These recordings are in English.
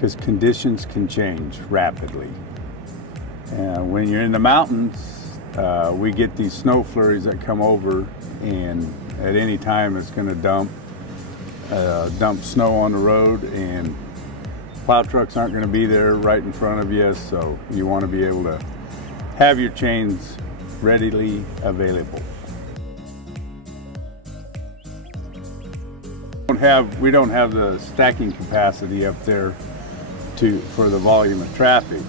because conditions can change rapidly. And when you're in the mountains, we get these snow flurries that come over, and at any time it's going to dump snow on the road, and plow trucks aren't going to be there right in front of you, so you want to be able to have your chains readily available. We don't have the stacking capacity up there for the volume of traffic,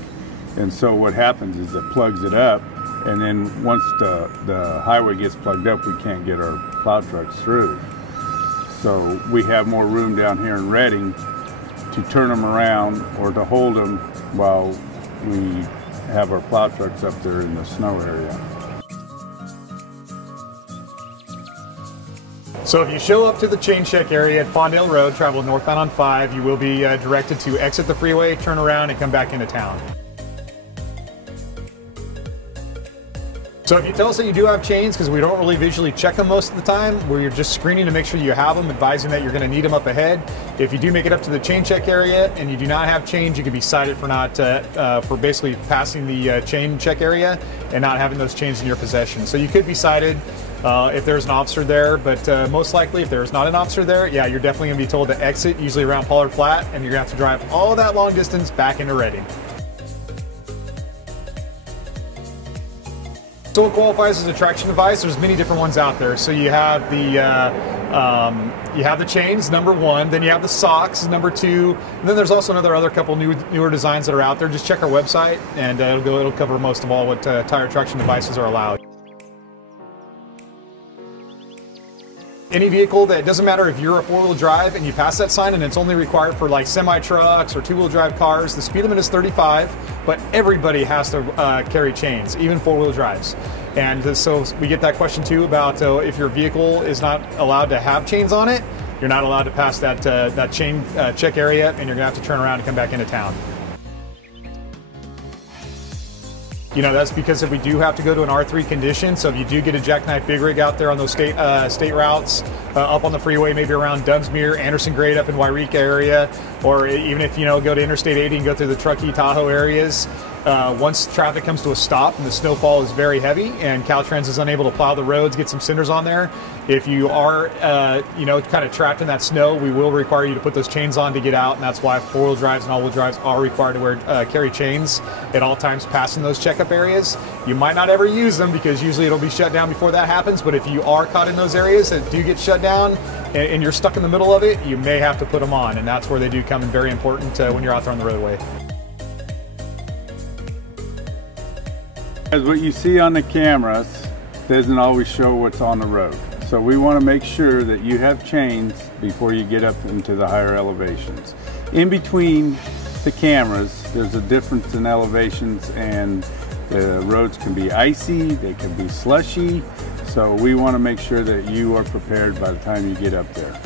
and so what happens is it plugs it up, and then once the highway gets plugged up, we can't get our plow trucks through. So we have more room down here in Redding to turn them around or to hold them while we have our plow trucks up there in the snow area. So if you show up to the chain check area at FAWNDALE Road, travel northbound on 5, you will be directed to exit the freeway, turn around, and come back into town. So if you tell us that you do have chains, because we don't really visually check them most of the time, we're just screening to make sure you have them, advising that you're going to need them up ahead. If you do make it up to the chain check area and you do not have chains, you can be cited for for basically passing the chain check area and not having those chains in your possession. So you could be cited if there's an officer there, but most likely if there's not an officer there, yeah, you're definitely going to be told to exit, usually around Pollard Flat, and you're going to have to drive all that long distance back into Redding. So what qualifies as a traction device? There's many different ones out there. So you have the chains, number 1. Then you have the socks, number 2. And then there's also other couple newer designs that are out there. Just check our website, and it'll cover most of all what tire traction devices are allowed. Any vehicle, that doesn't matter if you're a 4-wheel drive and you pass that sign and it's only required for like semi-trucks or 2-wheel drive cars, the speed limit is 35, but everybody has to carry chains, even 4-wheel drives. And so we get that question too about if your vehicle is not allowed to have chains on it, you're not allowed to pass that chain check area, and you're gonna have to turn around and come back into town. You know, that's because if we do have to go to an R3 condition, so if you do get a jackknife big rig out there on those state routes, up on the freeway, maybe around Dunsmuir, Anderson Grade up in Wairika area, or even if, you know, go to Interstate 80 and go through the Truckee, Tahoe areas, once traffic comes to a stop and the snowfall is very heavy and Caltrans is unable to plow the roads, get some cinders on there, if you are, you know, kind of trapped in that snow, we will require you to put those chains on to get out, and that's why 4-wheel drives and all-wheel drives are required to carry chains at all times passing those checkup areas. You might not ever use them because usually it'll be shut down before that happens, but if you are caught in those areas that do get shut down and you're stuck in the middle of it, you may have to put them on, and that's where they do come in very important when you're out there on the roadway. As what you see on the cameras doesn't always show what's on the road. So we want to make sure that you have chains before you get up into the higher elevations. In between the cameras, there's a difference in elevations, and the roads can be icy, they can be slushy. So we want to make sure that you are prepared by the time you get up there.